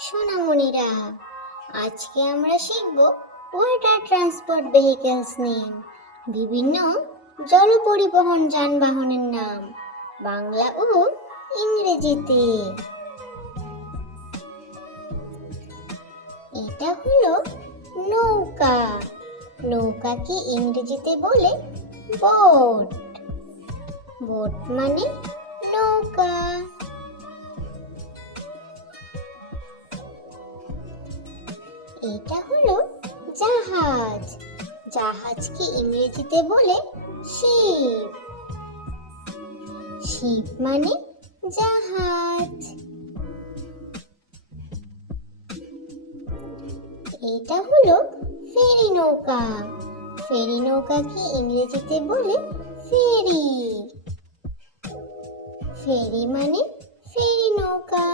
সোনামণিরা, আজকে আমরা শিখব ওয়াটার ট্রান্সপোর্ট ভেহিকলস নিয়ে। বিভিন্ন জল পরিবহন যানবাহনের নাম বাংলা ও ইংরেজিতে। এটা হলো নৌকা। নৌকাকে ইংরেজিতে বলে বোট। বোট মানে নৌকা। এটা হলো জাহাজ। জাহাজকে ইংরেজিতে বলে শিপ। শিপ মানে জাহাজ। এটা হলো ফেরি নৌকা। ফেরি নৌকাকে ইংরেজিতে বলে ফেরি। ফেরি মানে ফেরি নৌকা।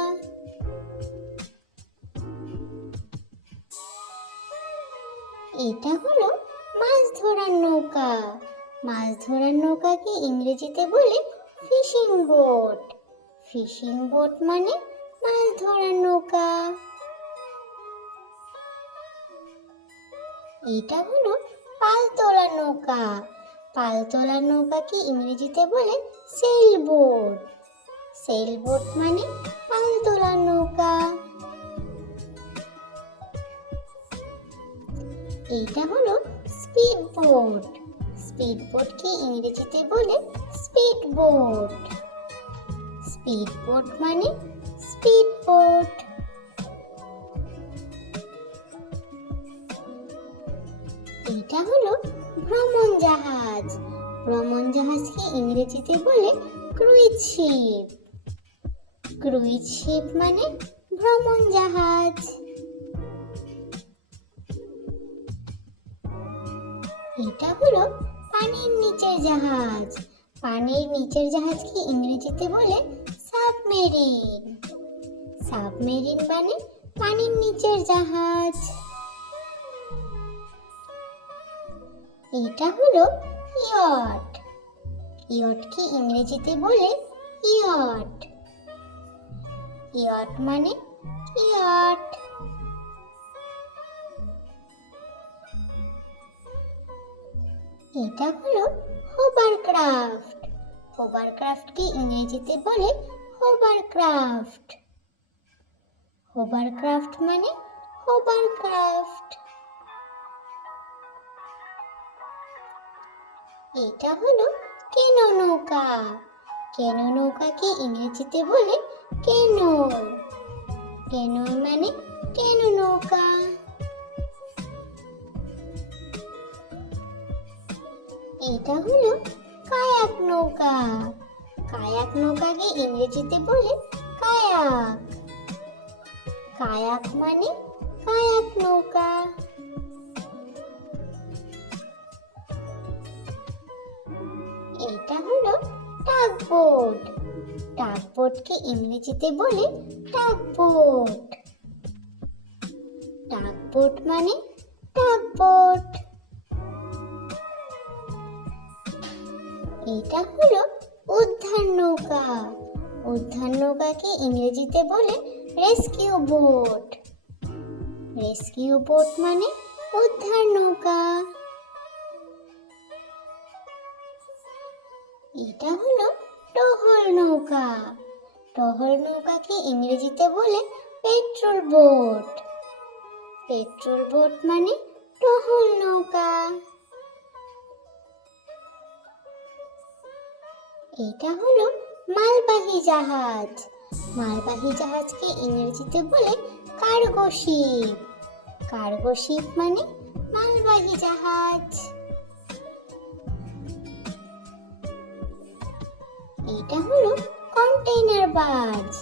এটা হলো মাছ ধরার নৌকা। মাছ ধরার নৌকাকে ইংরেজিতে বলে ফিশিং বোট। ফিশিং বোট মানে মাছ ধরার নৌকা। এটা হলো পালতোলা নৌকা। পালতোলা নৌকাকে ইংরেজিতে বলে সেল বোট। সেল বোট মানে পালতোলা নৌকা। এটা হলো স্পিড বোট। স্পিড বোটকে ইংরেজিতে বলে স্পিড বোট। স্পিড বোট মানে স্পিড বোট। এটা হলো ভ্রমণ জাহাজ। ভ্রমণ জাহাজকে ইংরেজিতে বলে ক্রুইজ শিপ। ক্রুইজ শিপ মানে ভ্রমণ জাহাজ। এটা হলো পানির নিচের জাহাজ। পানির নিচের জাহাজকে ইংরেজিতে বলে সাবমেরিন। সাবমেরিন মানে পানির নিচের জাহাজ। এটা হলো ইয়ট। ইয়টকে ইংরেজিতে বলে ইয়ট। ইয়ট মানে ইয়ট। এটা হলো হোভারক্রাফট। হোভারক্রাফটকে ইংরেজিতে বলে হোভারক্রাফট। হোভারক্রাফট মানে হোভারক্রাফট। এটা হলো কেনো নৌকা। কেনো নৌকাকে ইংরেজিতে বলে কেনো। কেনো মানে কেনো নৌকা। এটা হলো কায়াক নৌকা। কায়াক নৌকাকে ইংরেজিতে বলে কায়াক। কায়াক মানে কায়াক নৌকা। এটা হলো টাগবোট। টাগবোটকে ইংরেজিতে বলে টাগবোট। টাগবোট মানে টাগবোট। এটা হলো উদ্ধার নৌকা। উদ্ধার নৌকাকে ইংরেজিতে বলে রেস্কিউ বোট। রেস্কিউ বোট মানে উদ্ধার নৌকা। এটা হলো টহল নৌকা। টহল নৌকাকে ইংরেজিতে বলে পেট্রোল বোট। পেট্রোল বোট মানে টহল নৌকা। এটা হলো মালবাহী জাহাজ। মালবাহী জাহাজকে ইংরেজিতে বলে কার্গো শিপ। কার্গো শিপ মানে মালবাহী জাহাজ। এটা হলো কন্টেইনার বার্জ।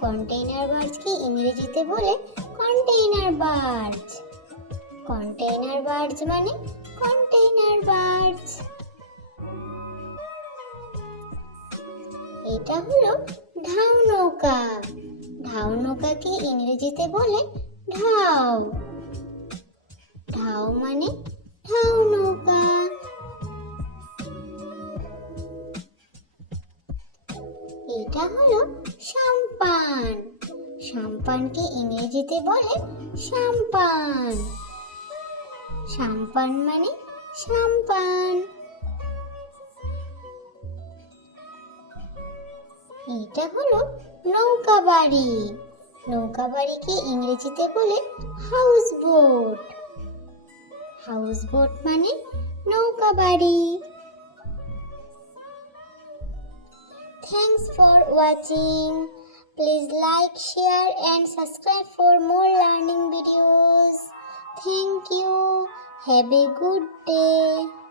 কন্টেইনার বার্জকে ইংরেজিতে বলে কন্টেইনার বার্জ। কন্টেইনার বার্জ মানে কন্টেইনার বার্জ। এটা হলো ঢাউ নৌকা। ঢাউ নৌকাকে ইংরেজিতে বলে ঢাউ। ঢাউ মানে ঢাউ নৌকা। এটা হলো সাম্পান। সাম্পানকে ইংরেজিতে বলে সাম্পান। সাম্পান মানে সাম্পান। এটা হলো নৌকা বাড়ি। নৌকা বাড়িকে ইংরেজিতে বলে হাউস বোট। হাউস বোট মানে নৌকা বাড়ি। Thanks for watching. Please like, share and subscribe for more learning videos. Thank you. Have a good day.